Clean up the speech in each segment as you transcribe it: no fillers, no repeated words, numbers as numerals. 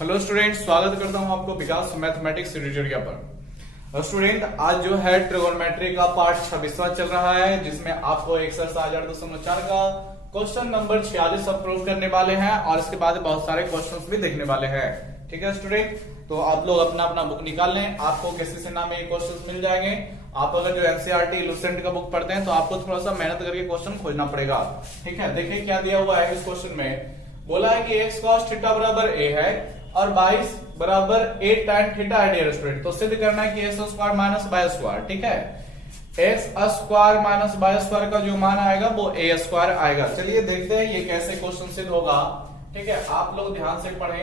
Hello student, स्वागत करता हूं आपको विकास मैथमेटिक्स ट्यूटोरियल पर। स्टूडेंट, आज जो है ट्रिगोनोमेट्री का पार्ट 26वां चल रहा है, जिसमें आपको एक्सरसाइज 8.4 का क्वेश्चन नंबर 46 अप्रूव करने वाले हैं और इसके बाद बहुत सारे क्वेश्चंस भी देखने वाले हैं। ठीक है स्टूडेंट, तो आप लोग अपना अपना बुक निकाल लें, आपको किसी से नाम में क्वेश्चन मिल जाएंगे। आप अगर जो एनसीईआरटी लुसेंट का बुक पढ़ते हैं तो आपको थोड़ा सा मेहनत करके क्वेश्चन खोजना पड़ेगा। ठीक है, देखिए क्या दिया हुआ है इस क्वेश्चन में। बोला है कि x cos थीटा बराबर a है और 22 बराबर a tan थीटा है डियर स्टूडेंट। तो सिद्ध करना है कि x square minus y square, ठीक है, x square minus y square का जो मान आएगा वो a स्क्वायर आएगा। चलिए देखते हैं ये कैसे क्वेश्चन सिद्ध होगा। ठीक है, आप लोग ध्यान से पढ़ें।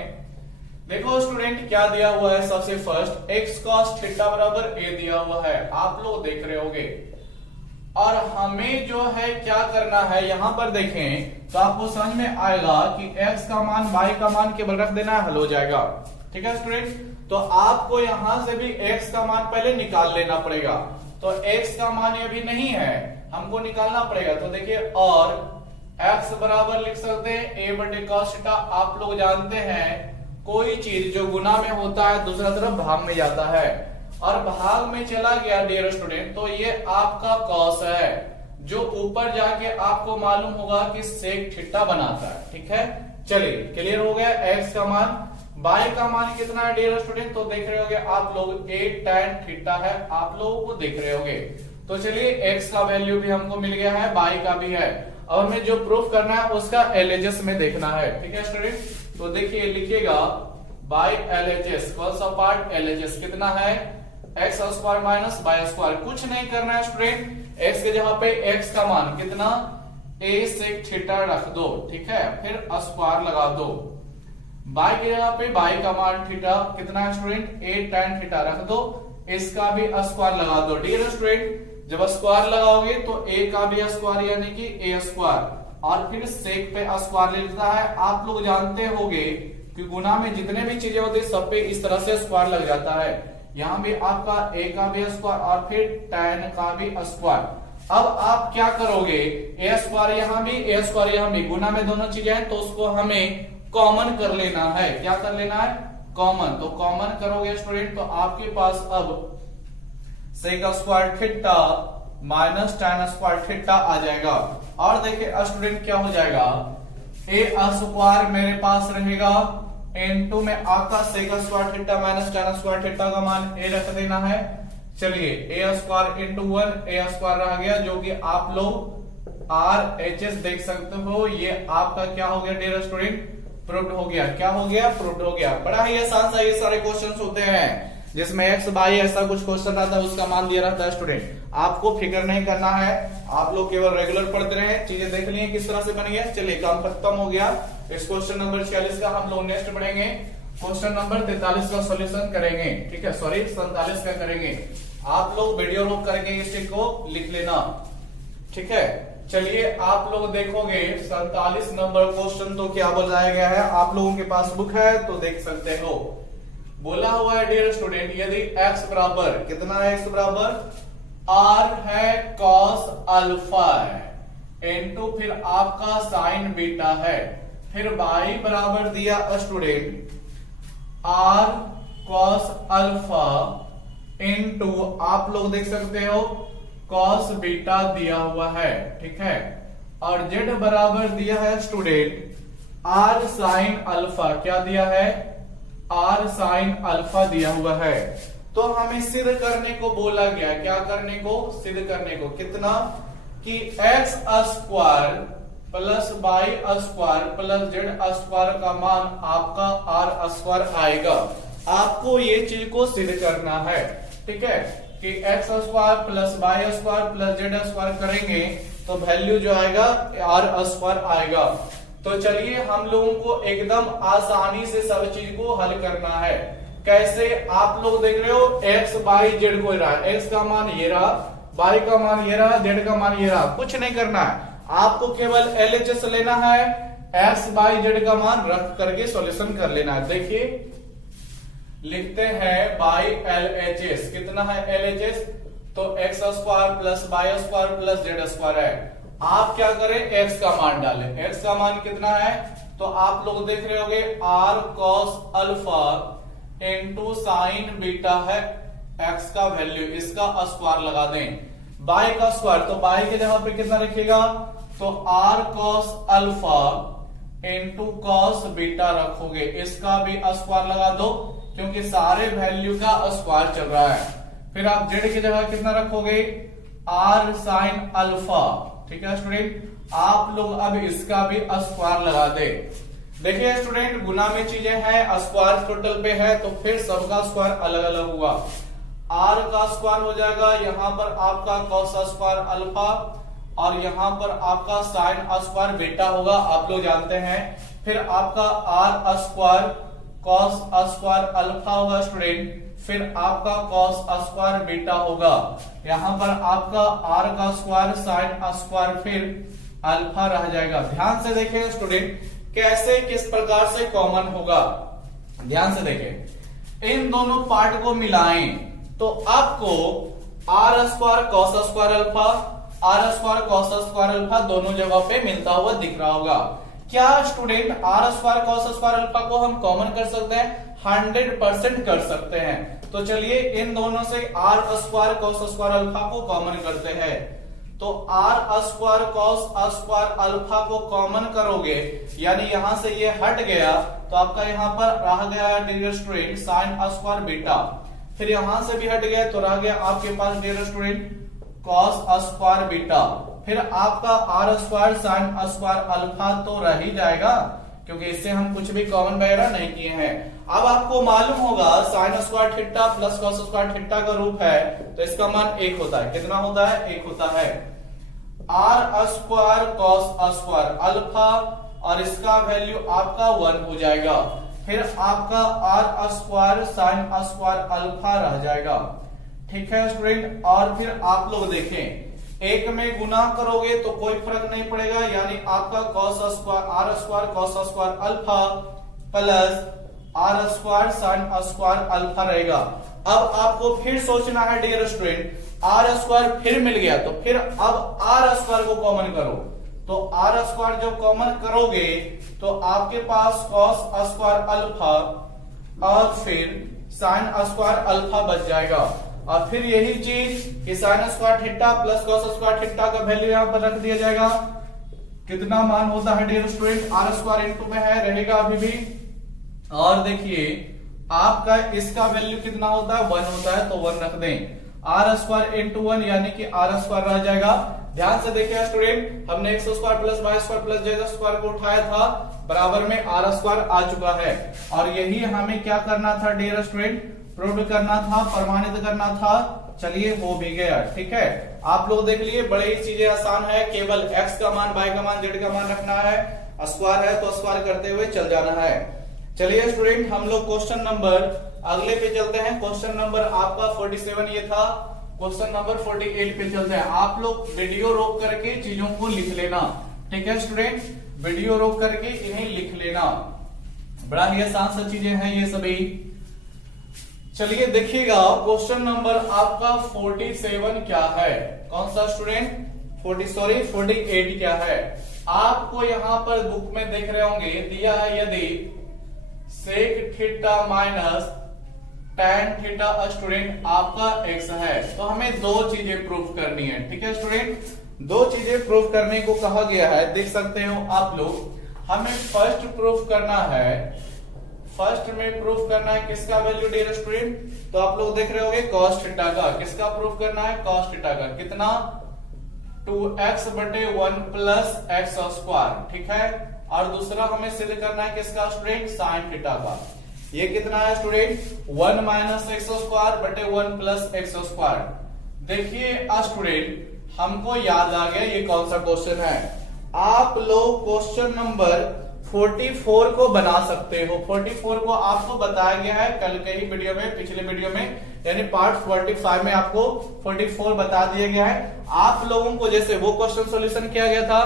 देखो स्टूडेंट क्या दिया हुआ है। सबसे फर्स्ट x cos थीटा बराबर a दिया हुआ है, आप लोग देख रहे होंगे। और हमें जो है क्या करना है, यहां पर देखें तो आपको समझ में आएगा कि x का मान y का मान केवल रख देना है, हल हो जाएगा। ठीक है स्टूडेंट, तो आपको यहां से भी x का मान पहले निकाल लेना पड़ेगा। तो x का मान ये भी नहीं है, हमको निकालना पड़ेगा। तो देखिए, और x बराबर लिख सकते हैं a बटे cos थीटा। आप लोग जानते हैं कोई चीज जो गुना में होता है दूसरा तरफ भाग में जाता है, और भाग में चला गया डियर स्टूडेंट तो ये आपका कॉस है, जो ऊपर जाके आपको मालूम होगा कि सेक थीटा बनाता है। ठीक है, चलिए क्लियर हो गया। x का मान, y का मान कितना है डियर स्टूडेंट, तो देख रहे होगे आप लोग a tan थीटा है, आप लोगों को देख रहे होगे। तो चलिए x का वैल्यू भी हमको मिल गया है, y का भी है। और हमें जो प्रूफ करना है उसका LHS में देखना है। ठीक है स्टूडेंट, तो देखिए लिखिएगा बाय LHS, कौन सा पार्ट LHS कितना है, x square minus y square. कुछ नहीं करना है स्टूडेंट, एक्स के जगह पे एक्स का मान कितना a सेक थीटा रख दो, ठीक है, फिर स्क्वायर लगा दो। बाय के जगह पे बाय का मान थीटा कितना है स्टूडेंट, a tan थीटा रख दो, इसका भी स्क्वायर लगा दो। डियर स्टूडेंट, जब स्क्वायर लगाओगे तो a का भी स्क्वायर यानी कि a स्क्वायर, और फिर सेक पे स्क्वायर लिखता है। आप लोग जानते होंगे कि गुना में जितने भी चीजें होती है सब पे इस तरह से स्क्वायर लग जाता है। यहां भी आपका a का भी स्क्वायर और फिर tan का भी स्क्वायर। अब आप क्या करोगे, a स्क्वायर यहां भी a स्क्वायर यहां भी, गुना में दोनों चीजें हैं तो उसको हमें कॉमन कर लेना है। क्या कर लेना है, कॉमन। तो कॉमन करोगे स्टूडेंट तो आपके पास अब sec square theta minus tan square theta आ जाएगा। और देखिए स्टूडेंट क्या हो जाएगा, a स्क्वायर मेरे पास रहेगा इनटू में आपका sec square theta minus tan square theta का मान a रख देना है। चलिए a square into 1 a square रह गया, जो कि आप लोग RHS देख सकते हो। ये आपका क्या हो गया डियर स्टूडेंट, प्रूव्ड हो गया। क्या हो गया, प्रूव्ड हो गया। बड़ा ही आसान सा ये सारे क्वेश्चंस होते हैं जिसमें x y ऐसा कुछ क्वेश्चन रहता है, उसका मान दिया रहता है। स्टूडेंट आपको फिक्र नहीं करना है, आप लोग केवल रेगुलर पढ़ते रहे, चीजें देख लिए किस तरह से बन गया। चलिए काम खत्म हो गया। इस क्वेश्चन नंबर 46 का हम लोग नेक्स्ट पढ़ेंगे, क्वेश्चन नंबर 43 का सॉल्यूशन करेंगे। ठीक है, सॉरी 47 का करेंगे। आप लोग वीडियो रोक करके इस चीज को लिख लेना। ठीक है, चलिए आप लोग देखोगे 47 नंबर क्वेश्चन तो क्या बताया गया है। आप लोगों के पास बुक है तो देख सकते हो। बोला हुआ है डियर स्टूडेंट, यदि x बराबर कितना है, x बराबर r है cos अल्फा है इनटू फिर आपका साइन बीटा है, फिर y बराबर दिया student r cos alpha into आप लोग देख सकते हो cos बीटा दिया हुआ है। ठीक है, और z बराबर दिया है स्टूडेंट r साइन अल्फा। क्या दिया है, r साइन अल्फा दिया हुआ है। तो हमें सिद्ध करने को बोला गया, क्या करने को, सिद्ध करने को। कितना कि x square plus y square plus z square का मान आपका r स्क्वायर आएगा। आपको ये चीज को सिद्ध करना है। ठीक है, कि x square plus y square plus z square करेंगे तो वैल्यू जो आएगा r स्क्वायर आएगा। तो चलिए हम लोगों को एकदम आसानी से सब चीज को हल करना है। कैसे, आप लोग देख रहे हो x y z को रहा है, x का मान ये रहा, y का मान ये रहा, z का मान ये रहा। कुछ नहीं करना है, आपको केवल LHS लेना है, x y z का मान रख करके सॉल्यूशन कर लेना है। देखिए लिखते हैं बाई LHS, कितना है LHS, तो x square plus y square plus z square है। आप क्या करें, x का मान डालें। x का मान कितना है, तो आप लोग देख रहे होगे r cos alpha into sine beta है x का वैल्यू, इसका स्क्वायर लगा दें, y का स्क्वायर, तो y के जगह पे कितना रखिएगा, तो r cos alpha into cos beta रखोगे, इसका भी स्क्वायर लगा दो क्योंकि सारे वैल्यू का स्क्वायर चल रहा है। फिर आप z की जगह कितना रखोगे, r साइन अल्फा, ठीक है स्टूडेंट। आप लोग अब इसका भी स्क्वायर लगा दे। देखिए स्टूडेंट, गुना में चीजें हैं, स्क्वायर टोटल पे है तो फिर सबका स्क्वायर अलग अलग हुआ। r का स्क्वायर हो जाएगा, यहां पर आपका कॉस स्क्वायर अल्फा और यहां पर आपका साइन स्क्वायर बीटा होगा, आप लोग जानते हैं। फिर आपका r square cos square alpha होगा स्टूडेंट, फिर आपका कॉस स्क्वायर बीटा होगा, यहां पर आपका r का स्क्वायर साइन स्क्वायर फिर अल्फा रह जाएगा। ध्यान से देखें स्टूडेंट, कैसे किस प्रकार से कॉमन होगा, ध्यान से देखें। इन दोनों पार्ट को मिलाएं तो आपको r square cos square alpha, r square cos square alpha दोनों जगह पे मिलता हुआ दिख रहा होगा। क्या student r square cos square alpha को हम कॉमन कर सकते हैं? 100% कर सकते हैं। तो चलिए इन दोनों से r square cos square alpha को कॉमन करते हैं। तो r square cos square alpha को कॉमन करोगे, यानी यहां से ये हट गया तो आपका यहां पर रह गया dear student sine square beta, फिर यहां से भी हट गया तो रह गया आपके पास dear student cos square beta, फिर आपका r square sine square alpha तो रह ही जाएगा क्योंकि इससे हम कुछ भी कॉमन वगैरह नहीं किए हैं। अब आपको मालूम होगा sign square theta plus cos square theta का रूप है तो इसका मान 1 होता है। कितना होता है? 1 होता है। r square cos square alpha और इसका वैल्यू आपका 1 हो जाएगा, फिर आपका r square sine square alpha रह जाएगा, ठीक है स्टूडेंट। और फिर आप लोग देखें, एक में गुना करोगे तो कोई फर्क नहीं पड़ेगा, यानी आपका cos square r square cos square alpha plus r square sine square alpha रहेगा। अब आपको फिर सोचना है डियर स्टूडेंट, r स्क्वायर फिर मिल गया तो फिर अब r स्क्वायर को कॉमन करो, तो r स्क्वायर जब कॉमन करोगे तो आपके पास कॉस स्क्वायर अल्फा और फिर साइन स्क्वायर अल्फा बच जाएगा। और फिर यही चीज कि sine square theta plus cos square theta का वैल्यू यहां पर रख दिया जाएगा। कितना मान होता है dear student? r square into में है, रहेगा अभी भी। और देखिए आपका इसका वैल्यू कितना होता है? 1 होता है, तो 1 रख दें। r स्क्वायर इंटू 1 यानी कि r स्क्वायर रह जाएगा। ध्यान से देखिए स्टूडेंट, हमने x square plus y square plus z square को उठाया था, बराबर में r स्क्वायर आ चुका है। और यही हमें क्या करना था डियर स्टूडेंट? प्रूव करना था, प्रमाणित करना था। चलिए हो भी गया, ठीक है। आप लोग देख लिए, बड़े ही चीजें आसान है, केवल x का मान y का मान z का मान रखना है, स्क्वायर है तो स्क्वायर करते हुए चल जाना है। चलिए स्टूडेंट, हम लोग क्वेश्चन नंबर अगले पे चलते हैं। क्वेश्चन नंबर आपका 47 ये था, क्वेश्चन नंबर 48 पे चलते हैं। आप लोग वीडियो रोक करके चीजों को लिख लेना, ठीक है स्टूडेंट, वीडियो रोक करके इन्हें लिख लेना, बड़ा ही आसान सा चीजें हैं ये सभी। चलिए देखिएगा, क्वेश्चन नंबर आपका 47 क्या है? कौन सा स्टूडेंट? 48 क्या है? आपको यहां पर बुक में देख रहे होंगे, दिया है यदि sec theta minus tan theta student आपका x है, तो हमें दो चीजें प्रूफ करनी है, ठीक है स्टूडेंट। दो चीजें प्रूफ करने को कहा गया है, देख सकते हो आप लोग। हमें फर्स्ट प्रूफ करना है, फर्स्ट में प्रूफ करना है किसका वैल्यू डियर स्टूडेंट? तो आप लोग देख रहे होंगे cos थीटा का। किसका प्रूफ करना है? cos थीटा का। कितना? 2x बटे 1 प्लस एक्स स्क्वायर, ठीक है। और दूसरा हमें सिद्ध करना है किसका स्टूडेंट? साइन थीटा का। ये कितना है स्टूडेंट? 1 माइनस एक्स स्क्वायर बटे 1 प्लस एक्स स्क्वायर। देखिए स्टूडेंट, हमको याद आ गया ये कौन सा क्वेश्चन है। आप लोग क्वेश्चन नंबर 44 को बना सकते हो। 44 को आपको बताया गया है कल के ही वीडियो में, पिछले वीडियो में, यानी पार्ट 45 में आपको 44 बता दिया गया है। आप लोगों को जैसे वो क्वेश्चन सॉल्यूशन किया गया था,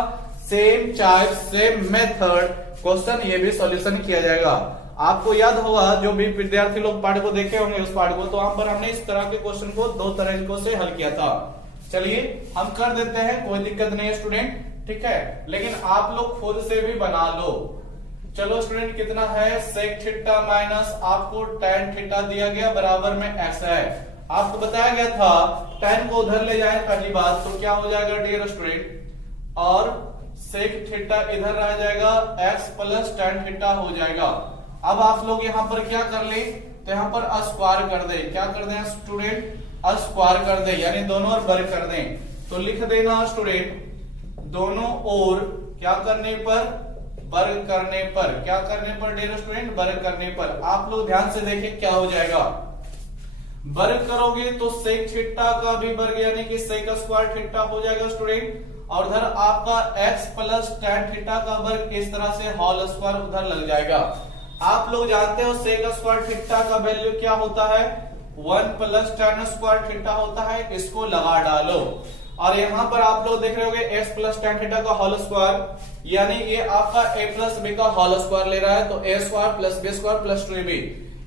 same type same method question ये भी सॉल्यूशन किया जाएगा। आपको याद होगा, जो भी विद्यार्थी लोग पार्ट को देखे होंगे उस पार्ट को, तो वहां पर हमने इस तरह के क्वेश्चन को दो तरीकों से हल किया था। चलिए हम कर देते हैं, कोई दिक्कत नहीं है स्टूडेंट, ठीक है। लेकिन आप लोग खुद से भी बना लो। चलो स्टूडेंट कितना है सेक थीटा माइनस आपको tan थीटा दिया गया बराबर में x है। आपको बताया गया था tan को उधर ले जाए पहली बात तो क्या हो जाएगा डियर स्टूडेंट, और सेक थीटा इधर रह जाएगा x प्लस tan थीटा हो जाएगा। अब आप लोग यहाँ पर क्या कर ले, तो यहाँ पर स्क्वायर कर दे। क्या कर दें स्टूडेंट, स्क्वायर कर दे, यानी दोनों ओर वर्ग कर दें। तो लिख देना स्टूडेंट दोनों ओर क्या करने पर, वर्ग करने पर। क्या करने पर डियर स्टूडेंट, वर्ग करने पर। आप लोग ध्यान से देखिए क्या हो जाएगा, वर्ग करोगे तो सेक थीटा का भी वर्ग यानी कि सेक स्क्वायर थीटा हो जाएगा स्टूडेंट, और उधर आपका x प्लस tan थीटा का वर्ग इस तरह से होल स्क्वायर उधर लग जाएगा। आप लोग जानते हो सेक स्क्वायर थीटा का वैल्यू क्या होता है, 1 प्लस tan स्क्वायर थीटा होता है, इसको लगा डालो। और यहाँ पर आप लोग देख रहे होंगे x प्लस tan थीटा का होल स्क्वायर, यानी ये आपका a प्लस b का होल स्क्वायर ले रहा है, तो a square plus b square plus 2ab,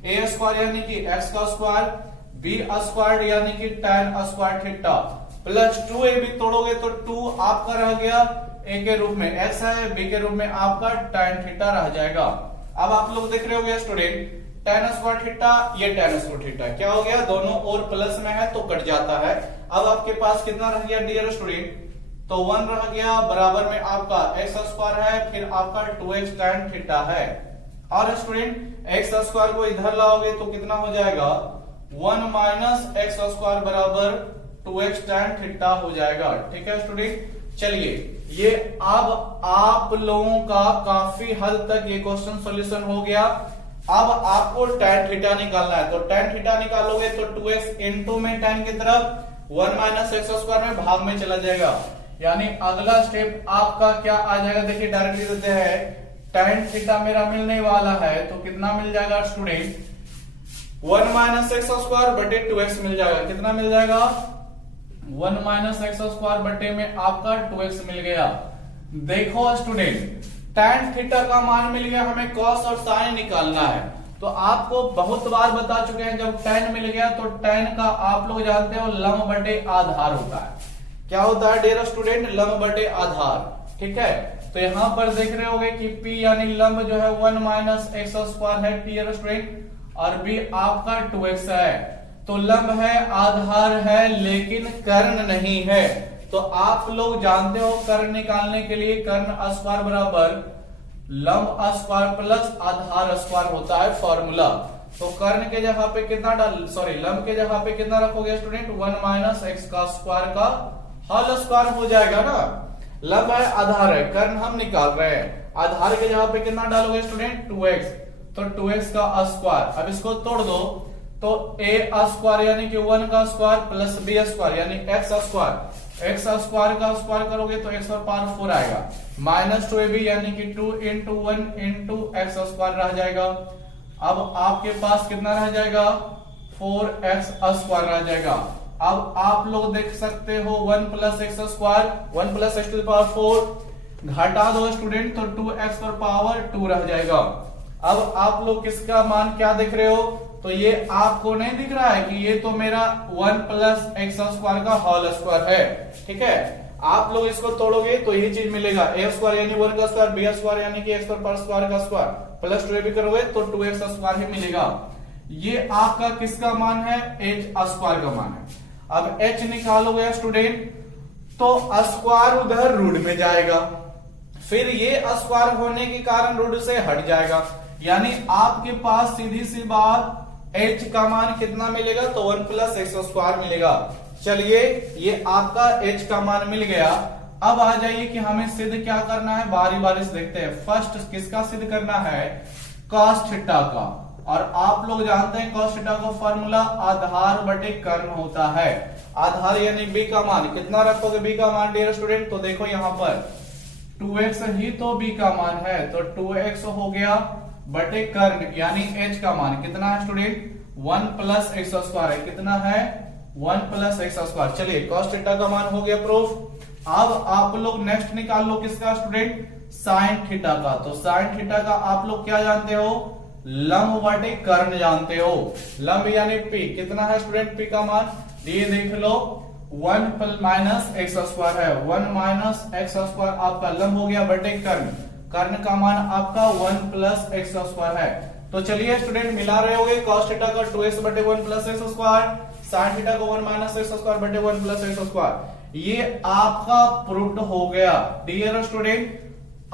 a square यानी कि x का स्क्वायर, b स्क्वायर यानी कि tan square theta plus 2ab तोड़ोगे तो 2 आपका रह गया a के रूप में x है, b के रूप में आपका tan थीटा रह जाएगा। अब आप लोग देख रहे होंगे स्टूडेंट tan स्क्वायर थीटा, ये tan स्क्वायर थीटा क्या हो गया, दोनों ओर प्लस में है तो कट जाता है। अब आपके पास कितना रह गया डियर स्टूडेंट, तो 1 रह गया बराबर में आपका x स्क्वायर है, फिर आपका 2x tan थीटा है। और स्टूडेंट x स्क्वायर को इधर लाओगे तो कितना हो जाएगा, 1 माइनस x स्क्वायर बराबर 2x tan थीटा हो जाएगा। ठीक है स्टूडेंट, चलिए ये अब आप लोगों का काफी हद तक ये क्वेश्चन सॉल्यूशन हो गया। अब आपको tan थीटा निकालना है, तो tan थीटा निकालोगे तो 2x इंटू में tan की तरफ 1 माइनस एक्स स्क्वायर में भाग में चला जाएगा, यानी अगला स्टेप आपका क्या आ जाएगा, देखिए डायरेक्टली देते हैं tan थीटा मेरा मिलने वाला है तो कितना मिल जाएगा स्टूडेंट, 1 माइनस एक्स स्क्वायर बटे 2x मिल जाएगा। कितना मिल जाएगा, 1 माइनस एक्स स्क्वायर बटे में आपका 2x मिल गया। देखो स्टूडेंट tan थीटा का मान मिल गया, हमें cos और sin निकालना है। तो आपको बहुत बार बता चुके हैं जब tan मिल गया तो tan का आप लोग जानते हो लंब बटे आधार होता है। क्या होता है डियर स्टूडेंट, लंब बटे आधार। ठीक है, तो यहां पर देख रहे होगे कि p यानी लंब जो है 1 माइनस एक्स स्क्वायर है डियर स्टूडेंट, और b आपका 2x है। तो लंब है, आधार है, लेकिन कर्ण नहीं है। तो आप लोग जानते हो कर्ण निकालने के लिए कर्ण स्क्वायर बराबर लंब स्क्वायर प्लस आधार स्क्वायर होता है फॉर्मूला। तो कर्ण के जगह पे कितना लंब के जगह पे कितना रखोगे स्टूडेंट, 1 माइनस एक्स का स्क्वायर का होल स्क्वायर हो जाएगा ना। लंब है, आधार है, कर्ण हम निकाल रहे हैं। आधार के जगह पे कितना डालोगे स्टूडेंट, 2x, तो 2x का स्क्वायर। अब इसको तोड़ दो तो a स्क्वायर यानी कि 1 का स्क्वायर प्लस b स्क्वायर यानी x स्क्वायर, x स्क्वायर का स्क्वायर करोगे तो x पावर 4 आएगा, माइनस 2ab यानी कि 2 इंटू 1 इंटू एक्स स्क्वायर रह जाएगा। अब आपके पास कितना रह जाएगा, 4x स्क्वायर रह जाएगा। अब आप लोग देख सकते हो 1 plus x square, 1 plus x to the power 4 घटा दो स्टूडेंट तो 2x पर पावर 2 रह जाएगा। अब आप लोग किसका मान क्या देख रहे हो, तो ये आपको नहीं दिख रहा है कि ये तो मेरा 1 प्लस एक्स स्क्वायर का होल स्क्वायर है। ठीक है, आप लोग इसको तोड़ोगे तो यही चीज मिलेगा, a स्क्वायर यानी 1 का स्क्वायर, b स्क्वायर यानी कि x पर स्क्वायर का स्क्वायर प्लस 2ab करोगे तो 2x स्क्वायर ही मिलेगा। ये आपका किसका मान है, h स्क्वायर का मान है। अब h निकालोगे स्टूडेंट तो स्क्वायर उधर रूट में जाएगा, फिर ये स्क्वायर होने के कारण रूट से हट जाएगा, यानी आपके पास सीधी सी बात h का मान कितना मिलेगा, तो 1 प्लस एक्स स्क्वायर मिलेगा। चलिए ये आपका h का मान मिल गया। अब आ जाइए कि हमें सिद्ध क्या करना है, बारी बारी से देखते हैं। फर्स्ट किसका सिद्ध करना है, cos थीटा का। और आप लोग जानते हैं cos थीटा का फॉर्मूला आधार बटे कर्ण होता है। आधार यानी b का मान, कितना रखोगे b का मान डियर स्टूडेंट, तो देखो यहां पर 2x ही तो b का मान है, तो 2x हो गया बटे कर्ण यानी h का मान कितना है स्टूडेंट, 1 प्लस एक्स स्क्वायर है। कितना है, 1 प्लस एक्स स्क्वायर। चलिए cos थीटा का मान हो गया प्रूफ। अब आप लोग नेक्स्ट निकाल लो किसका स्टूडेंट, साइन थीटा का। तो साइन थीटा का आप लोग क्या जानते हो, लंब बटे कर्ण जानते हो। लंब यानी p, कितना है स्टूडेंट p का मान, ये देख लो 1 माइनस एक्स स्क्वायर है, 1 माइनस एक्स स्क्वायर आपका लंब हो गया बटे कर्ण। कर्ण का मान आपका 1 प्लस एक्स स्क्वायर है। तो चलिए स्टूडेंट मिला रहे होगे, cos थीटा का 2x बटे 1 plus x square, sin theta का 1 माइनस एक्स स्क्वायर बटे 1 प्लस एक्स स्क्वायर। ये आपका प्रूफ्ड हो गया डियर स्टूडेंट,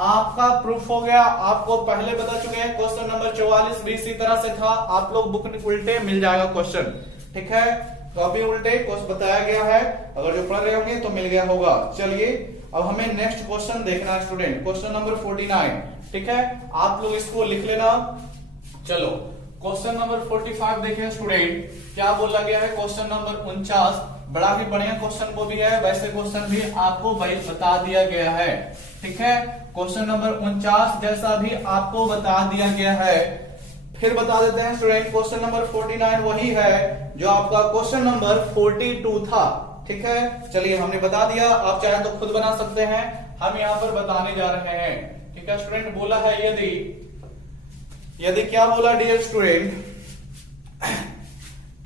आपका प्रूफ हो गया। आपको पहले बता चुके हैं क्वेश्चन नंबर 44 भी इसी तरह से था, आप लोग बुक उल्टे मिल जाएगा क्वेश्चन, ठीक है। कॉपी उल्टे क्वेश्चन बताया गया है, अगर जो पढ़ रहे होंगे तो मिल गया होगा। चलिए अब हमें नेक्स्ट क्वेश्चन देखना है स्टूडेंट, क्वेश्चन नंबर 49, ठीक है। आप लोग इसको लिख लेना। चलो क्वेश्चन नंबर 45 देखिए स्टूडेंट, क्या बोला गया है। क्वेश्चन नंबर 49 बड़ा ही बढ़िया क्वेश्चन वो भी है, वैसे क्वेश्चन भी आपको वही बता दिया गया है, ठीक है। क्वेश्चन नंबर 49 जैसा भी आपको बता दिया गया है। फिर बता देते हैं स्टूडेंट, क्वेश्चन नंबर 49 वही है जो आपका क्वेश्चन नंबर 42 था, ठीक है। चलिए हमने बता दिया, आप चाहे तो खुद बना सकते हैं, हम यहाँ पर बताने जा रहे हैं, ठीक है स्टूडेंट। बोला है यदि क्या बोला dear student,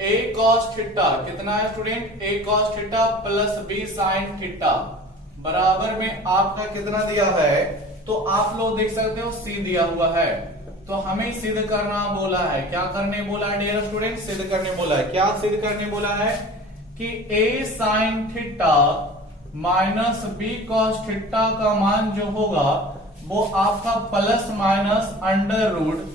a cos theta कितना है student, a cos theta plus b sin theta बराबर में आपका कितना दिया है, तो आप लोग देख सकते हो c दिया हुआ है। तो हमें सिद्ध करना बोला है, क्या करने बोला है डियर स्टूडेंट, सिद्ध करने बोला है। क्या सिद्ध करने बोला है कि a sin theta minus b cos theta का मान जो होगा वो आपका plus minus under root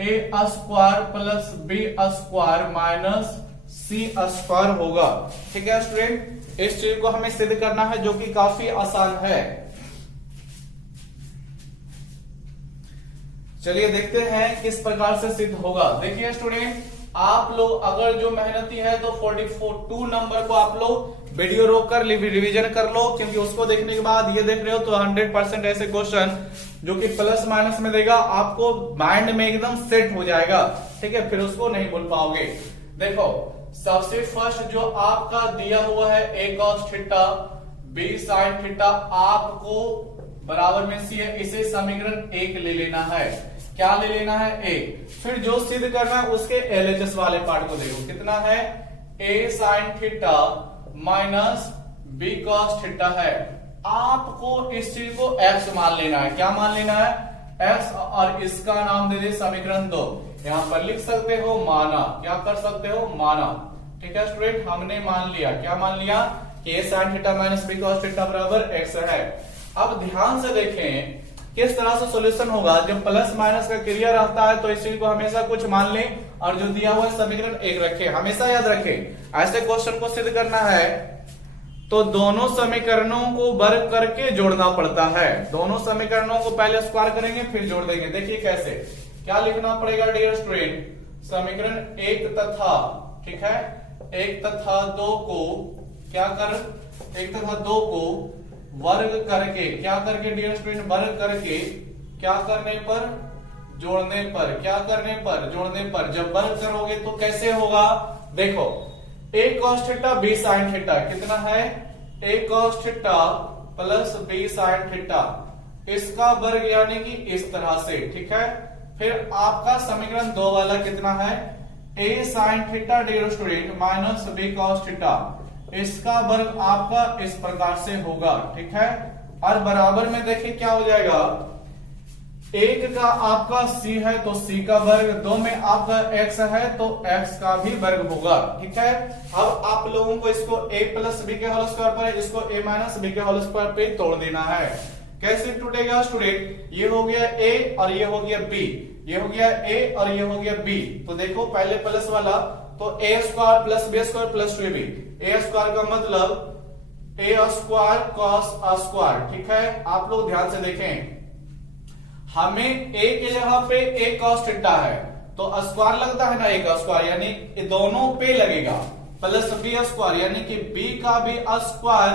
a square plus b square minus c square होगा, ठीक है स्टूडेंट। इस चीज को हमें सिद्ध करना है जो कि काफी आसान है। चलिए देखते हैं किस प्रकार से सिद्ध होगा। देखिए स्टूडेंट, आप लोग अगर जो मेहनती है तो 42 नंबर को आप लोग वीडियो रोक कर रिवीजन कर लो, क्योंकि उसको देखने के बाद ये देख रहे हो तो 100% ऐसे क्वेश्चन जो कि प्लस माइनस में देगा आपको माइंड में एकदम सेट हो जाएगा, ठीक है, फिर उसको नहीं भूल पाओगे। देखो सबसे फर्स्ट जो आपका दिया हुआ है a cos theta b sin theta आपको बराबर में c है, इसे समीकरण 1 ले लेना है। क्या ले लेना है, a। फिर जो सिद्ध करना है उसके LHS वाले पार्ट को देखो, कितना है a sin theta minus b cos theta है। आपको इस चीज को x मान लेना है। क्या मान लेना है, x, और इसका नाम दे दे समीकरण 2। यहां पर लिख सकते हो माना, क्या कर सकते हो माना, ठीक है स्टूडेंट। हमने मान लिया, क्या मान लिया कि a sin theta minus b cos theta बराबर x है। अब ध्यान से देखें किस तरह से सॉल्यूशन होगा। जब प्लस माइनस का क्रिया रहता है तो इस चीज को हमेशा कुछ मान लें और जो दिया हुआ है समीकरण 1 रखें, हमेशा याद रखें। ऐसे क्वेश्चन को सिद्ध करना है तो दोनों समीकरणों को वर्ग करके जोड़ना पड़ता है। दोनों समीकरणों को पहले स्क्वायर करेंगे फिर जोड़ देंगे। देखिए कैसे, क्या लिखना पड़ेगा डियर स्टूडेंट, समीकरण 1 तथा, ठीक है, 1 तथा 2 को क्या कर, 1 तथा 2 को वर्ग करके, क्या करके डियर स्टूडेंट, वर्ग करके, क्या करने पर, जोड़ने पर, क्या करने पर, जोड़ने पर। जब वर्ग करोगे तो कैसे होगा, देखो a cos theta b sin theta कितना है, a cos theta plus b sin theta, इसका वर्ग यानी कि इस तरह से, ठीक है। फिर आपका समीकरण 2 वाला कितना है, a sin theta dear student minus b cos theta, इसका वर्ग आपका इस प्रकार से होगा, ठीक है। और बराबर में देखिए क्या हो जाएगा, 1 का आपका c है तो c का वर्ग, 2 में आपका x है तो x का भी वर्ग होगा, ठीक है। अब आप लोगों को इसको a प्लस b के होल स्क्वायर पर, इसको a माइनस b के होल स्क्वायर पे तोड़ देना है। कैसे टूटेगा स्टूडेंट, ये हो गया a और ये हो गया b, ये हो गया a और ये हो गया b। तो देखो पहले प्लस वाला तो a square plus b square plus 2ab, a square का मतलब a square cos a square, ठीक है। आप लोग ध्यान से देखें, हमें a के जगह पे a cos थीटा है तो स्क्वायर लगता है ना, a का स्क्वायर यानी दोनों पे लगेगा, प्लस b स्क्वायर यानी कि b का भी स्क्वायर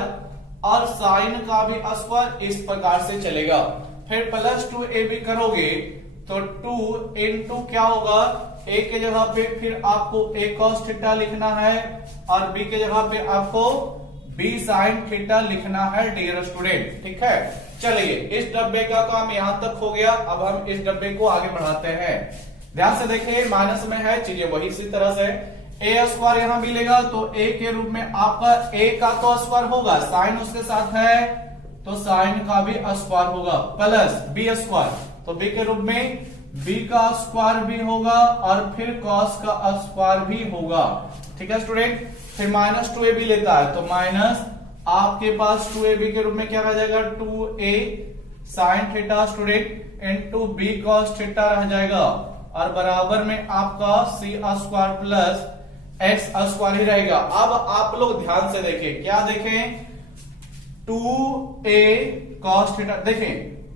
और साइन का भी स्क्वायर, इस प्रकार से चलेगा। फिर प्लस 2ab करोगे तो 2 इंटू क्या होगा, a के जगह पे फिर आपको a cos थीटा लिखना है और b के जगह पे आपको b sin थीटा लिखना है डियर स्टूडेंट, ठीक है। चलिए इस डब्बे का काम यहां तक हो गया, अब हम इस डब्बे को आगे बढ़ाते हैं। ध्यान से देखिए, माइनस में है चीजें वही इसी तरह से, a स्क्वायर यहां मिलेगा तो a के रूप में आपका a का तो स्क्वायर होगा, साइन उसके साथ है तो साइन का भी स्क्वायर होगा प्लस बी स्क्वायर, तो बी के रूप में बी का स्क्वायर भी होगा और फिर कॉस का स्क्वायर भी होगा। ठीक है स्टूडेंट, फिर माइनस 2ab लेता है तो माइनस आपके पास 2ab के रूप में क्या रह जाएगा 2a sine theta student into b cos theta रह जाएगा और बराबर में आपका c square plus x square ही रहेगा। अब आप लोग ध्यान से देखें, क्या देखें 2a cos थीटा, देखें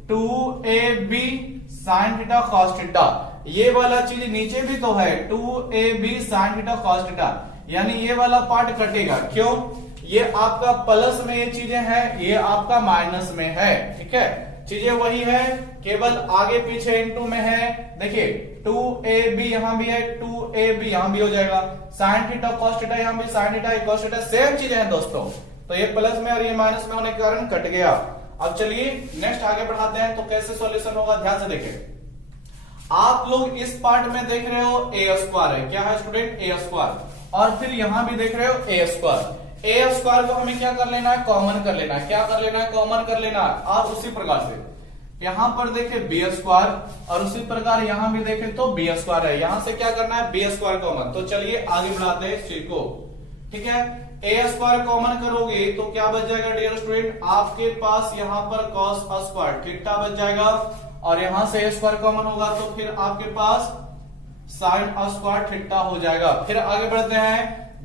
2ab sin theta cos theta, ये वाला चीज नीचे भी तो है 2ab sin theta cos theta, यानी ये वाला पार्ट कटेगा। क्यों? ये आपका प्लस में ये चीजें हैं, ये आपका माइनस में है। ठीक है, चीजें वही है, केवल आगे पीछे इनटू में है। देखिए 2ab यहां भी है, 2ab यहां भी हो जाएगा, sin थीटा cos थीटा यहां भी sin theta cos theta same चीजें हैं दोस्तों। तो ये प्लस में और ये माइनस में होने के कारण कट गया। अब चलिए नेक्स्ट आगे बढ़ाते हैं, तो कैसे सॉल्यूशन होगा ध्यान से देखें। आप लोग इस पार्ट में देख रहे हो ए स्क्वायर है, क्या है स्टूडेंट ए स्क्वायर, और फिर यहां भी देख रहे हो ए स्क्वायर। ए स्क्वायर को हमें क्या कर लेना है, कॉमन कर लेना है। क्या कर लेना है, कॉमन कर लेना है। आप उसी प्रकार से यहां पर देखे बी स्क्वायर और उसी प्रकार यहां भी देखे तो बी स्क्वायर है, यहां से क्या करना है बी स्क्वायर कॉमन। तो चलिए आगे बढ़ाते हैं इस चीज को। ठीक है, ए स्क्वायर कॉमन करोगे तो क्या बच जाएगा डियर स्टूडेंट, आपके पास यहां पर कॉस स्क्वायर थीटा बच जाएगा और यहां से ए स्क्वायर कॉमन होगा तो फिर आपके पास साइन स्क्वायर थीटा हो जाएगा। फिर आगे बढ़ते हैं,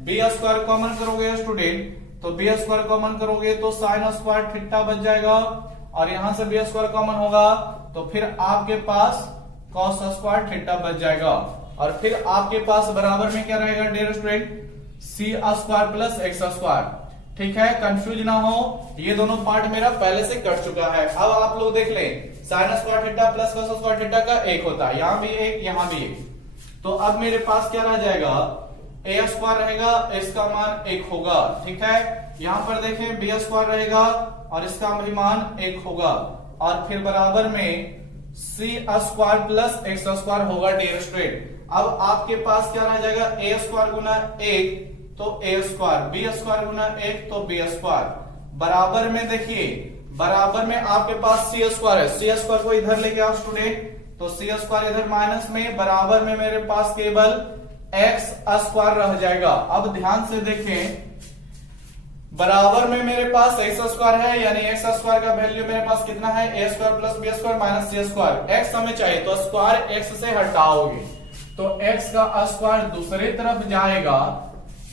बी स्क्वायर कॉमन करोगे स्टूडेंट तो बी स्क्वायर कॉमन करोगे तो साइन स्क्वायर थीटा बच जाएगा और यहां से बी स्क्वायर कॉमन होगा तो फिर आपके पास कॉस स्क्वायर थीटा बच जाएगा और फिर आपके पास बराबर में क्या रहेगा डियर स्टूडेंट, सी स्क्वायर प्लस एक्स स्क्वायर। ठीक है, कंफ्यूज ना हो, ये दोनों पार्ट मेरा पहले से कट चुका है। अब आप लोग देख लें, sign square theta plus cos square theta का एक होता है, यहां भी एक यहां भी एक, तो अब मेरे पास क्या रह जाएगा, ए स्क्वायर रहेगा, इसका मान 1 होगा। ठीक है, यहां पर देखें बी स्क्वायर रहेगा और इसका भी मान 1 होगा और फिर बराबर में सी स्क्वायर प्लस एक्स स्क्वायर होगा डियर स्टूडेंट। अब आपके पास क्या रह जाएगा, ए स्क्वायर गुना 1 तो ए स्क्वायर, बी स्क्वायर गुना 1 तो बी स्क्वायर, बराबर में देखिए बराबर में आपके पास सी स्क्वायर है, सी स्क्वायर को इधर लेके आओ स्टूडेंट, तो सी स्क्वायर इधर माइनस में, बराबर में मेरे पास केवल एक्स स्क्वायर रह जाएगा। अब ध्यान से देखें, बराबर में मेरे पास एक्स स्क्वायर है, यानी एक्स स्क्वायर का वैल्यू मेरे पास कितना है, A square plus B square minus C square. X हमें चाहिए तो स्क्वायर एक्स से हटाओगे तो एक्स का स्क्वायर दूसरी तरफ जाएगा,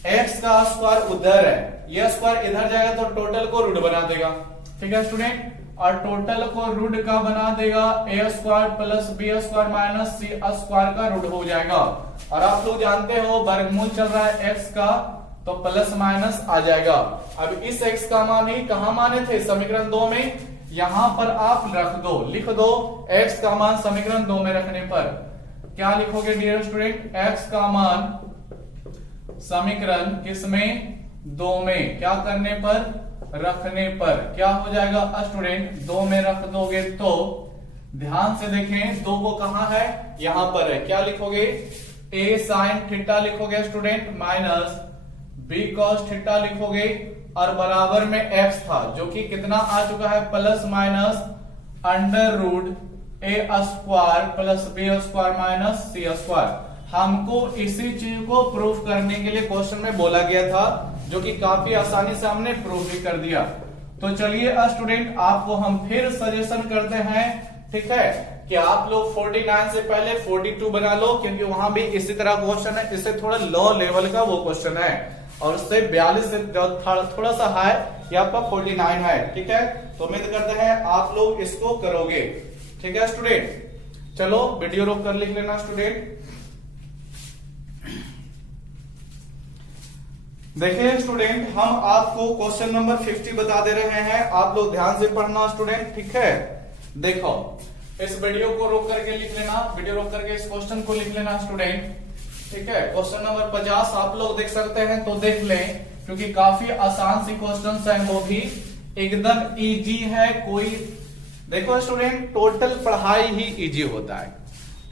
एक्स का स्क्वायर उधर है, यह स्क्वायर इधर जाएगा तो टोटल को रूट बना देगा। ठीक है स्टूडेंट, और टोटल को रूट का बना देगा A square plus B square minus C square का रूट हो जाएगा। और आप लोग जानते हो वर्गमूल चल रहा है एक्स का तो प्लस माइनस आ जाएगा। अब इस एक्स का मान ही कहां माने थे, समीकरण 2 में, यहां पर आप रख दो, लिख दो एक्स का मान समीकरण 2 में रखने पर क्या लिखोगे डियर स्टूडेंट, एक्स का मान समीकरण किसमें 2 में क्या करने पर, रखने पर क्या हो जाएगा स्टूडेंट, 2 में रख दोगे तो ध्यान से देखें 2 को कहां है, यहां पर है, क्या लिखोगे ए साइन थीटा लिखोगे student minus b cos theta लिखोगे और बराबर में एक्स था जो कि कितना आ चुका है plus minus under root A square plus B square minus C square. हमको इसी चीज को प्रूफ करने के लिए क्वेश्चन में बोला गया था जो कि काफी आसानी से हमने प्रूफ भी कर दिया। तो चलिए स्टूडेंट आपको हम फिर सजेशन करते हैं, ठीक है, कि आप लोग 49 से पहले 42 बना लो क्योंकि वहां भी इसी तरह क्वेश्चन है, इससे थोड़ा लो लेवल का वो क्वेश्चन है और उससे 42 से थोड़ा सा हाई ये आपका 49 है। ठीक है, तो उम्मीद करते हैं आप लोग इसको करोगे। ठीक है स्टूडेंट, चलो वीडियो रोक कर लिख लेना स्टूडेंट। देखिए स्टूडेंट, हम आपको क्वेश्चन नंबर 50 बता दे रहे हैं, आप लोग ध्यान से पढ़ना स्टूडेंट। ठीक है, देखो इस वीडियो को रोक करके लिख लेना, वीडियो रोक करके इस क्वेश्चन को लिख लेना स्टूडेंट। ठीक है, क्वेश्चन नंबर 50 आप लोग देख सकते हैं तो देख लें क्योंकि काफी आसान सी क्वेश्चन है, वो भी एकदम इजी है। कोई देखो स्टूडेंट, टोटल पढ़ाई ही इजी होता है,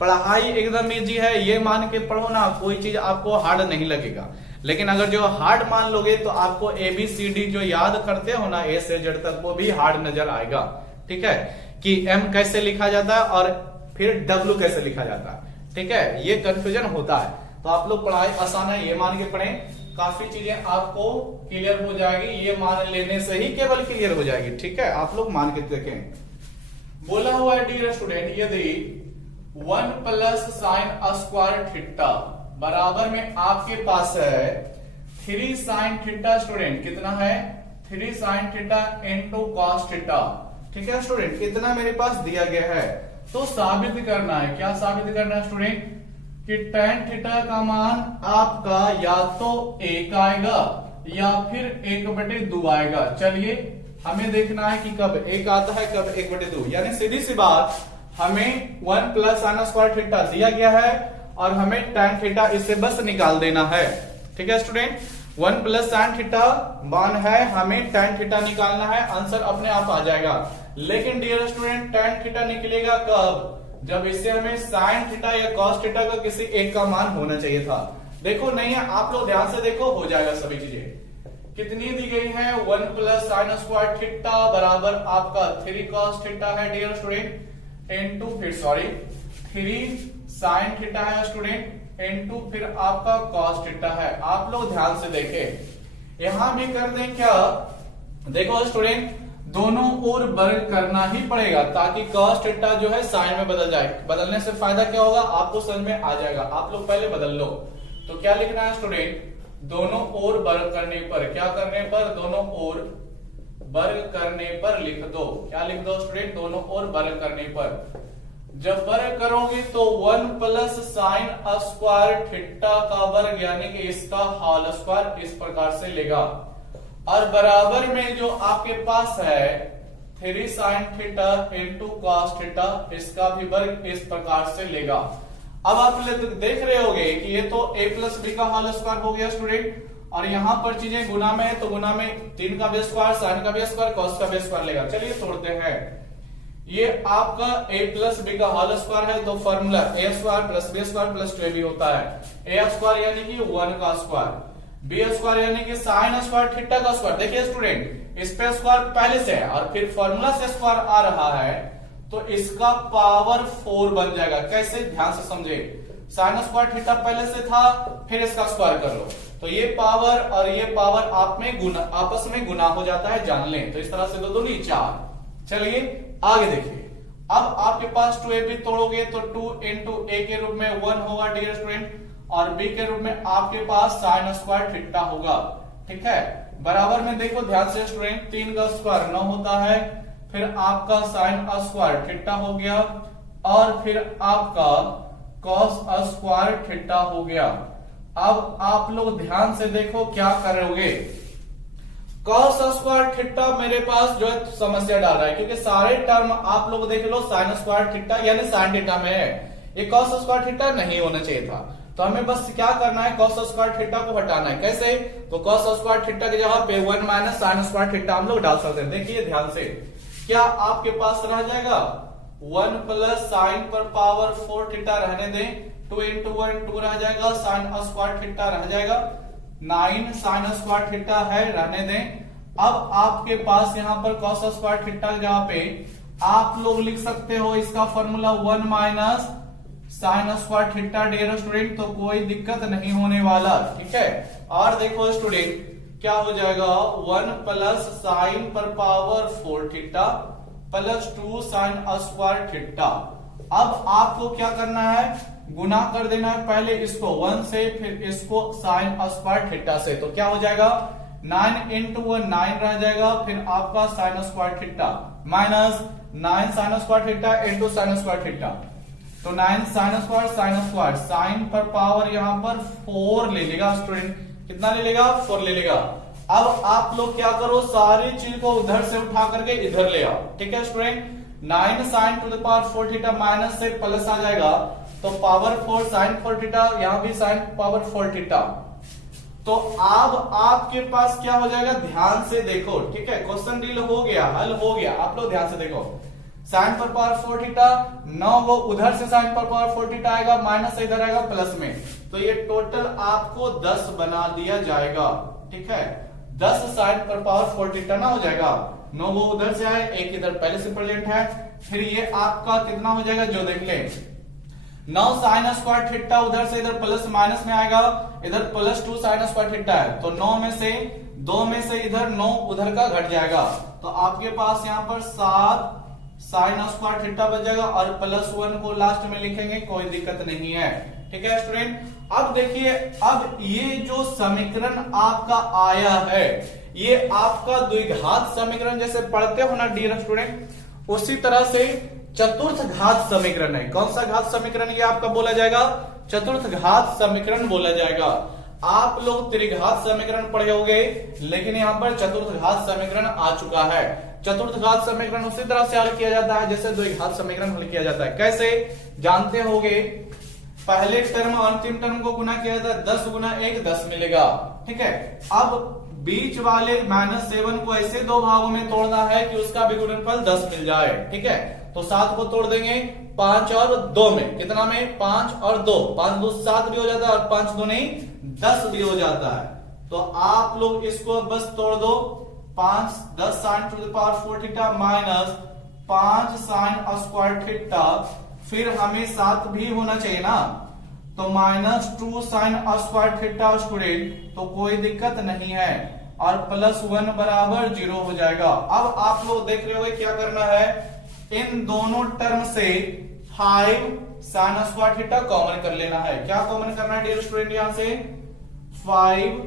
पढ़ाई एकदम इजी है, ये मान के पढ़ो ना, कोई चीज आपको हार्ड नहीं लगेगा। लेकिन अगर जो हार्ड मान लोगे तो आपको ABCD जो याद करते हो ना A से Z तक, वो भी हार्ड नजर आएगा। ठीक है, कि M कैसे लिखा जाता है और फिर W कैसे लिखा जाता है। ठीक है, ये कंफ्यूजन होता है। तो आप लोग पढ़ाई आसान है, ये मान के पढ़ें, काफी चीजें आपको क्लियर हो जाएगी। ये मान लेने से ही केवल क्लियर हो जाएगी। ठीक है, आप लोग मान के देखें। बोला हुआ है डियर स्टूडेंट, यदि 1 प्लस साइन स्क्वायर थीटा बराबर में आपके पास है 3 साइन थीटा, स्टूडेंट कितना है 3 sine theta into cos theta. ठीक है स्टूडेंट, इतना मेरे पास दिया गया है, तो साबित करना है। क्या साबित करना है स्टूडेंट, कि tan थीटा का मान आपका या तो 1 आएगा या फिर 1/2 आएगा। चलिए हमें देखना है कि कब 1 आता है, कब 1/2, यानी सीधी सी बात, हमें 1 प्लस साइन स्क्वायर थीटा दिया गया है और हमें tan थीटा इससे बस निकाल देना है। ठीक है स्टूडेंट, 1 प्लस साइन थीटा मान है, हमें tan थीटा निकालना है, आंसर अपने आप आ जाएगा। लेकिन डियर स्टूडेंट tan थीटा निकलेगा कब, जब इससे हमें साइन थीटा या कॉस थीटा का किसी एक का मान होना चाहिए था। देखो नहीं है, आप लोग ध्यान से देखो, हो जाएगा सभी चीजें। कितनी दी गई है, 1 प्लस साइन स्क्वायर थीटा बराबर आपका 3 कॉस थीटा है डियर स्टूडेंट, इनटू फिर 3 साइन थीटा है स्टूडेंट, इनटू फिर आपका कॉस थीटा है। आप लोग ध्यान से देखें, यहां भी कर दें क्या, देखो स्टूडेंट दोनों ओर वर्ग करना ही पड़ेगा ताकि cos थीटा जो है साइन में बदल जाए। बदलने से फायदा क्या होगा, आपको समझ में आ जाएगा। आप लोग पहले बदल लो। तो क्या लिखना है स्टूडेंट, दोनों ओर वर्ग करने पर, क्या करने पर, दोनों ओर वर्ग करने पर लिख दो। क्या लिख दो स्टूडेंट, दोनों ओर वर्ग करने पर। जब वर्ग करोगे तो 1 प्लस साइन स्क्वायर थीटा का वर्ग यानी कि इसका होल स्क्वायर इस प्रकार से लेगा, और बराबर में जो आपके पास है 3 sine theta into cos theta, इसका भी वर्ग इस प्रकार से लेगा। अब आप देख रहे होगे कि ये तो a प्लस बी का होल स्क्वायर हो गया स्टूडेंट, और यहां पर चीजें गुना में है तो गुना में 3 का भी स्क्वायर, साइन का भी स्क्वायर, कॉस का भी स्क्वायर लेगा। चलिए तोड़ते हैं। ये आपका a प्लस बी का होल स्क्वायर है, तो formula a square plus B square plus 2ab होता है। a स्क्वायर यानी कि 1 का स्क्वायर, बी स्क्वायर यानी कि साइन स्क्वायर थीटा का स्क्वायर। देखिए स्टूडेंट, इस पे स्क्वायर पहले से है और फिर फॉर्मूला से स्क्वायर आ रहा है, तो इसका पावर 4 बन जाएगा। कैसे, ध्यान से समझे, साइन स्क्वायर थीटा पहले से था, फिर इसका स्क्वायर कर लो, तो ये पावर और ये पावर आप में गुना, आपस में गुना हो जाता है, जान लें। तो इस तरह से 2 दूनी 4। चलिए आगे देखिए, अब आपके पास 2ab तोड़ोगे तो 2 इंटू a के रूप में 1 होगा डियर स्टूडेंट, और b के रूप में आपके पास साइन स्क्वायर थीटा होगा। ठीक है, बराबर में देखो ध्यान से स्टूडेंट, 3 का स्क्वायर 9 होता है, फिर आपका साइन स्क्वायर थीटा हो गया, और फिर आपका कॉस स्क्वायर थीटा हो गया। अब आप लोग ध्यान से देखो क्या करोगे, कॉस स्क्वायर थीटा मेरे पास जो है समस्या डाल रहा है, क्योंकि सारे टर्म आप लोग देख लो साइन स्क्वायर थीटा यानी साइन थीटा में है, ये कॉस स्क्वायर थीटा नहीं होना चाहिए था। तो हमें बस क्या करना है, कॉस स्क्वायर थीटा को हटाना है। कैसे, तो कॉस स्क्वायर थीटा की जगह पे 1 माइनस साइन स्क्वायर थीटा हम लोग डाल सकते हैं। देखिए ध्यान से, क्या आपके पास रह जाएगा 1 प्लस साइन पर पावर 4 थीटा रहने दें, 2 इंटू 1 2 रह जाएगा, साइन स्क्वायर थीटा रह जाएगा, 9 साइन स्क्वायर थीटा है, रहने दें। अब आपके पास यहाँ पर कॉस स्क्वायर थीटा की जगह पे आप लोग लिख सकते हो इसका formula 1 minus sine square theta dear student, तो कोई दिक्कत नहीं होने वाला। ठीक है, और देखो स्टूडेंट क्या हो जाएगा, 1 प्लस साइन पर power 4 theta plus 2 sign square theta. अब आपको क्या करना है, गुना कर देना है, पहले इसको 1 से फिर इसको साइन स्क्वायर थीटा से, तो क्या हो जाएगा 9 इंटू 1 9 रह जाएगा, फिर आपका sign square theta minus 9 sign square theta into sine square theta, तो 9 साइन स्क्वायर साइन पर पावर यहां पर 4 ले लेगा स्टूडेंट, कितना ले लेगा 4 ले लेगा। अब आप लोग क्या करो, सारी चीज को उधर से उठा करके इधर ले आओ। ठीक है student, 9 sign to the power 4 theta minus से प्लस आ जाएगा, तो पावर 4 साइन 4 थीटा, यहां भी साइन पावर 4 थीटा। तो अब आपके पास क्या हो जाएगा, ध्यान से देखो। ठीक है, क्वेश्चन डील हो गया, हल हो गया, आप लोग ध्यान से देखो। साइन पर पावर 4 थीटा, 9 वो उधर से साइन पर पावर 4 थीटा आएगा, माइनस से इधर आएगा प्लस में, तो ये टोटल आपको 10 बना दिया जाएगा। ठीक है, 10 साइन पर पावर 4 थीटा ना हो जाएगा, 9 वो उधर से आए, एक इधर पहले से प्रेजेंट है, फिर ये आपका कितना हो जाएगा जो देख ले, 9 साइन स्क्वायर थीटा उधर से इधर प्लस माइनस में आएगा, इधर प्लस 2 साइन स्क्वायर थीटा है, तो 9 में से 2 में से इधर 9 उधर का घट जाएगा, तो आपके पास यहाँ पर 7 साइन स्क्वायर थीटा बच जाएगा और प्लस 1 को लास्ट में लिखेंगे, कोई दिक्कत नहीं है। ठीक है स्टूडेंट, अब देखिए, अब ये जो समीकरण आपका आया है, ये आपका द्विघात समीकरण जैसे पढ़ते हो ना डियर स्टूडेंट, उसी तरह से चतुर्थ घात समीकरण है। कौन सा घात समीकरण ये आपका बोला जाएगा? चतुर्थ घात समीकरण बोला जाएगा। आप लोग त्रिघात समीकरण पढ़े होंगे, लेकिन यहाँ पर चतुर्थ घात समीकरण आ चुका है। चतुर्थ घात समीकरण उसी तरह से हल किया जाता है जैसे द्विघात समीकरण हल किया जाता है। कैसे जानते होंगे, पहले टर्म और अंतिम टर्म को गुना किया जाता है, 10 गुना 1 10 मिलेगा। ठीक है, अब बीच वाले -7 को ऐसे दो भागों में तोड़ना है कि उसका भी गुणनफल 10 मिल जाए। ठीक है, तो 7 को तोड़ देंगे 5 और 2 में, कितना में 5 और 2, 5 2 7 भी हो जाता है और 5 2 नहीं 10 भी हो जाता है। तो आप लोग इसको बस तोड़ दो, 5 10 sign to the power 4 theta minus 5 sign square theta, फिर हमें 7 भी होना चाहिए ना, तो -2 साइन स्क्वायर थीटा स्टूडेंट, तो कोई दिक्कत नहीं है, और +1 बराबर 0 हो जाएगा। अब आप लोग देख रहे हो क्या करना है, इन दोनों टर्म से 5 साइन स्क्वायर थीटा कॉमन कर लेना है। क्या कॉमन करना है डियर स्टूडेंट, यहां से 5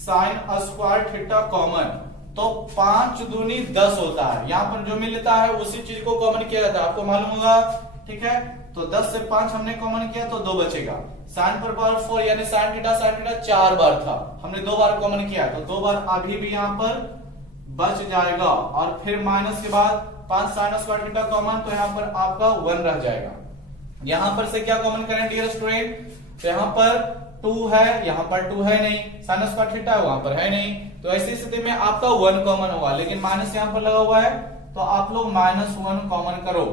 साइन स्क्वायर थीटा कॉमन, तो 5 दूनी 10 होता है, यहां पर जो मिलता है उसी चीज को कॉमन किया जाता है, आपको मालूम होगा। ठीक है, तो 10 से 5 हमने कॉमन किया तो 2 बचेगा, साइन पर पावर 4 यानी साइन थीटा 4 बार था, हमने 2 बार कॉमन किया तो 2 बार अभी भी यहां पर बच जाएगा, और फिर माइनस के बाद 5 साइन स्क्वायर थीटा कॉमन, तो यहां पर आपका 1 रह जाएगा। यहां पर से क्या कॉमन करें डियर स्टूडेंट, तो यहां पर 2 है, यहां पर 2 है नहीं, साइन स्क्वायर थीटा वहां पर है नहीं, तो ऐसी स्थिति में आपका 1 कॉमन होगा, लेकिन माइनस यहां पर लगा हुआ है, तो आप लोग -1 कॉमन करो,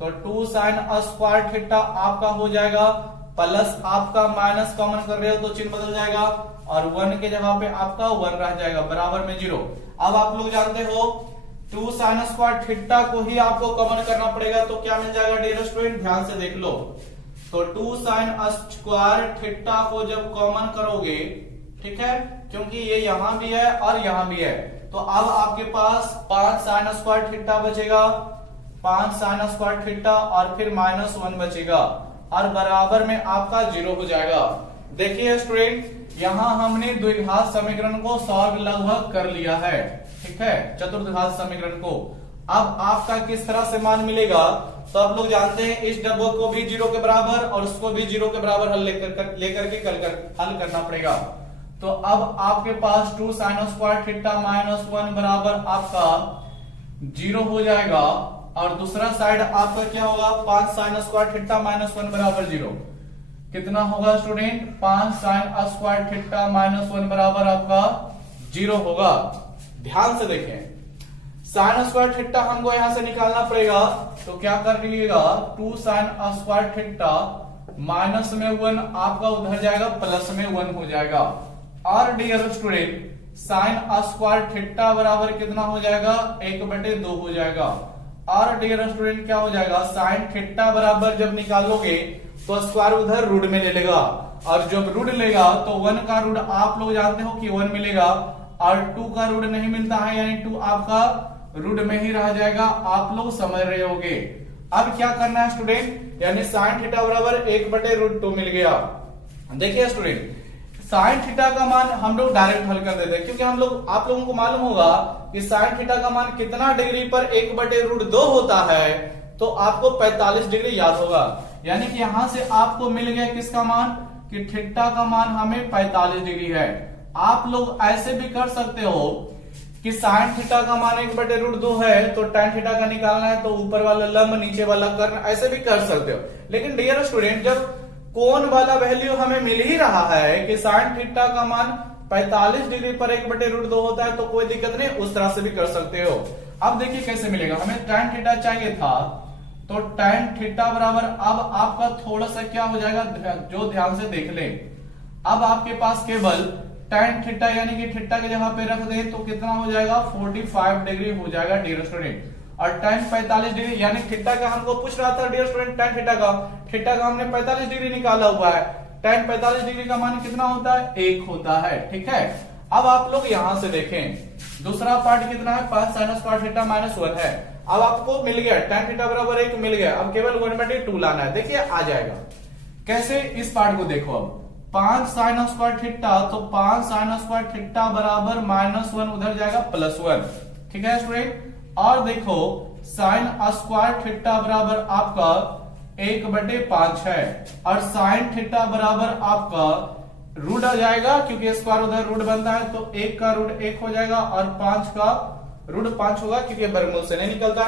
तो 2 साइन स्क्वायर थीटा आपका हो जाएगा, प्लस आपका माइनस कॉमन कर रहे हो तो चिन्ह बदल जाएगा, और 1 के जगह पे आपका 1 रह जाएगा, बराबर में 0। अब आप लोग जानते हो 2 साइन स्क्वायर थीटा को ही आपको कॉमन करना पड़ेगा, तो क्या मिल जाएगा डियर स्टूडेंट, ध्यान से देख लो, तो 2 साइन स्क्वायर थीटा को जब कॉमन करोगे, ठीक है, क्योंकि ये यहां भी है और यहां भी है, तो अब आपके पास 5 साइन स्क्वायर थीटा बचेगा, 5 साइन स्क्वायर थीटा और फिर -1 बचेगा, और बराबर में आपका 0 हो जाएगा। देखिए स्टूडेंट, यहां हमने द्विघात समीकरण को सॉल्व लगभग कर लिया है। ठीक है, चतुर्थ घात समीकरण को अब आपका किस तरह से मान मिलेगा, तो आप लोग जानते हैं इस डब्बो को भी 0 के बराबर और उसको भी 0 के बराबर हल लेकर के हल करना पड़ेगा। तो अब आपके पास 2 साइन स्क्वायर थीटा -1 बराबर आपका 0 हो जाएगा, और दूसरा साइड आपका क्या होगा, 5 साइन स्क्वायर थीटा -1 बराबर 0, कितना होगा स्टूडेंट, 5 साइन स्क्वायर थीटा -1 बराबर आपका 0 होगा। ध्यान से देखें, साइन स्क्वायर थीटा हमको यहां से निकालना पड़ेगा, तो क्या कर लीजिएगा, 2 साइन स्क्वायर थीटा माइनस में 1 आपका उधर जाएगा, प्लस में 1 हो जाएगा, और dear student sine square theta बराबर कितना हो जाएगा, 1/2 हो जाएगा, और डियर स्टूडेंट क्या हो जाएगा, साइन थीटा बराबर जब निकालोगे तो स्क्वायर उधर रूट में ले लेगा, और जब रूट लेगा तो 1 का रूट आप लोग जानते हो कि 1 मिलेगा, और 2 का रूट नहीं मिलता है, यानी 2 आपका रूट में ही रह जाएगा, आप लोग समझ रहे होंगे। अब क्या करना है स्टूडेंट, यानी साइन थीटा बराबर 1/√2 मिल गया। देखिए स्टूडेंट, साइन थीटा का मान हम लोग डायरेक्ट हल कर देते हैं, क्योंकि हम लोग आप लोगों को मालूम होगा कि साइन थीटा का मान कितना डिग्री पर 1/√2 होता है, तो आपको 45 डिग्री याद होगा, यानी कि यहां से आपको मिल गया किसका मान, कि थीटा का मान हमें 45 डिग्री है। आप लोग ऐसे भी कर सकते हो कि साइन थीटा का मान 1/√2 है, तो tan थीटा का निकालना है तो ऊपर वाला लंब नीचे वाला कर्ण, ऐसे भी कर सकते हो। लेकिन डियर स्टूडेंट, जब कोण वाला वैल्यू हमें मिल ही रहा है कि साइन थीटा का मान 45 डिग्री पर 1/√2 होता है, तो कोई दिक्कत नहीं, उस तरह से भी कर सकते हो। अब देखिए कैसे मिलेगा, हमें tan थीटा चाहिए था, तो tan थीटा बराबर, अब आपका थोड़ा सा क्या हो जाएगा, जो ध्यान से देख ले, अब आपके पास केवल tan थीटा यानी कि थीटा की जगह पे रख दें तो कितना हो जाएगा, 45 डिग्री हो जाएगा डियर स्टूडेंट। और tan 45 डिग्री यानी थीटा का हमको पूछ रहा था डियर स्टूडेंट, tan थीटा का हमने 45 डिग्री निकाला हुआ है। tan 45 डिग्री का मान कितना होता है, 1 होता है, ठीक है। अब आप लोग यहां से देखें, दूसरा पार्ट कितना है, 5 sin स्क्वायर थीटा माइनस 1 है। अब आपको मिल गया tan थीटा बराबर 1 मिल गया, अब केवल 1/2 लाना है। देखिए आ जाएगा कैसे, इस पार्ट को देखो, अब 5 sin स्क्वायर थीटा, तो 5 sin स्क्वायर थीटा बराबर -1 उधर जाएगा +1, ठीक है स्टूडेंट। और देखो sin स्क्वायर थीटा बराबर आपका 1/5 है, और sin थीटा बराबर आपका रूट आ जाएगा, क्योंकि स्क्वायर उधर रूट बनता है, तो 1 का रूट 1 हो जाएगा और 5 का रूट 5 होगा, क्योंकि वर्गमूल से नहीं निकलता।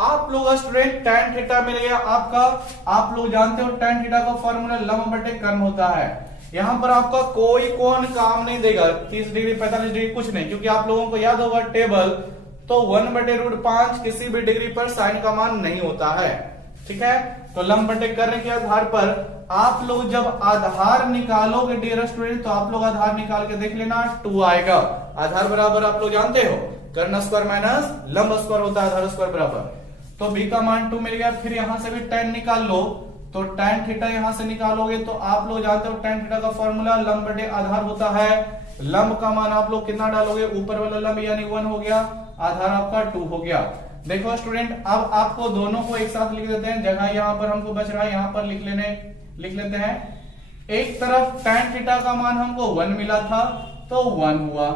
आप लोग स्टूडेंट tan थीटा मिल गया आपका, आप लोग जानते हो tan थीटा का फॉर्मूला लंब बटे कर्म होता है। यहां पर आपका कोई कोण काम नहीं देगा, 30 डिग्री 45 डिग्री कुछ नहीं, क्योंकि आप लोगों को याद होगा टेबल, तो 1/√5 किसी भी डिग्री पर साइन का मान नहीं होता है, ठीक है। तो लंब बटे कर्ण के आधार पर आप लोग जब आधार निकालोगे डियर स्टूडेंट, तो आप लोग आधार निकाल के देख लेना, 2 आएगा। आधार बराबर आप लोग जानते हो कर्ण स्क्वायर माइनस लंब स्क्वायर होता है आधार स्क्वायर बराबर, तो b का मान 2 मिल गया। फिर यहां से भी tan निकाल लो, तो tan थीटा यहां से निकालोगे, तो आप लोग जानते हो tan थीटा का फॉर्मूला लंब बटे आधार होता है। लंब का मान आप लोग कितना डालोगे, ऊपर वाला लंब यानी 1 हो गया, आधार आपका 2 हो गया। देखो स्टूडेंट, अब आपको दोनों को एक साथ लिख देते हैं, जगह यहां पर हमको बच रहा है, यहां पर लिख लेते हैं। एक तरफ tan थीटा का मान हमको 1 मिला था, तो 1 हुआ।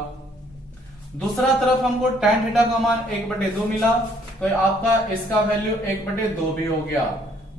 दूसरा तरफ हमको tan थीटा का मान 1/2 मिला, तो आपका इसका वैल्यू 1/2 भी हो गया।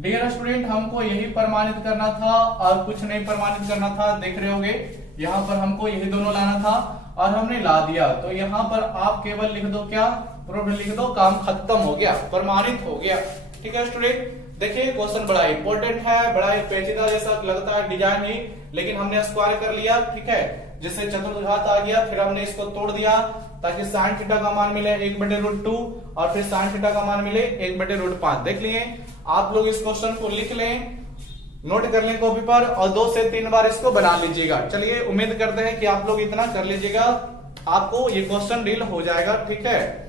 डियर स्टूडेंट, हमको यही प्रमाणित करना था और कुछ नहीं प्रमाणित करना था। देख रहे होगे यहां पर हमको यही दोनों लाना था और हमने ला दिया, तो यहां पर आप केवल लिख दो, क्या प्रूफ लिख दो, काम खत्म हो गया, प्रमाणित हो गया, ठीक है स्टूडेंट। देखिए क्वेश्चन बड़ा इंपॉर्टेंट है, बड़ा ही पेचीदा जैसा लगता है डिजाइन ही, लेकिन हमने स्क्वायर कर लिया, ठीक है, जिससे चतुर्भुज आ गया। फिर हमने इसको तोड़ दिया ताकि sin थीटा का मान मिले 1/√2 और फिर sin थीटा का मान मिले 1/√5। देख लिए आप लोग, इस क्वेश्चन को लिख लें, नोट कर लें कॉपी पर, और 2 से 3 बार इसको बना लीजिएगा। चलिए उम्मीद करते हैं कि आप लोग इतना कर लीजिएगा, आपको ये क्वेश्चन डील हो जाएगा, ठीक है।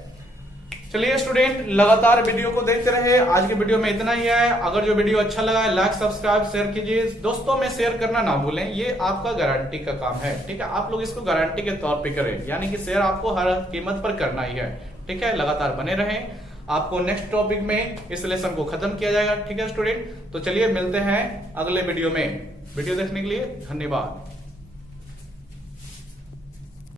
चलिए स्टूडेंट, लगातार वीडियो को देखते रहे। आज के वीडियो में इतना ही है। अगर जो वीडियो अच्छा लगा है, लाइक सब्सक्राइब शेयर कीजिए, दोस्तों में शेयर करना ना भूलें, ये आपका गारंटी का काम है, ठीक है। आप लोग इसको गारंटी के तौर पे करें, यानी कि शेयर आपको हर कीमत पर करना ही है, ठीक है। लगातार बने रहें, आपको नेक्स्ट टॉपिक में इस लेसन को खत्म किया जाएगा, ठीक है स्टूडेंट। तो चलिए मिलते हैं अगले वीडियो में। वीडियो देखने के लिए धन्यवाद।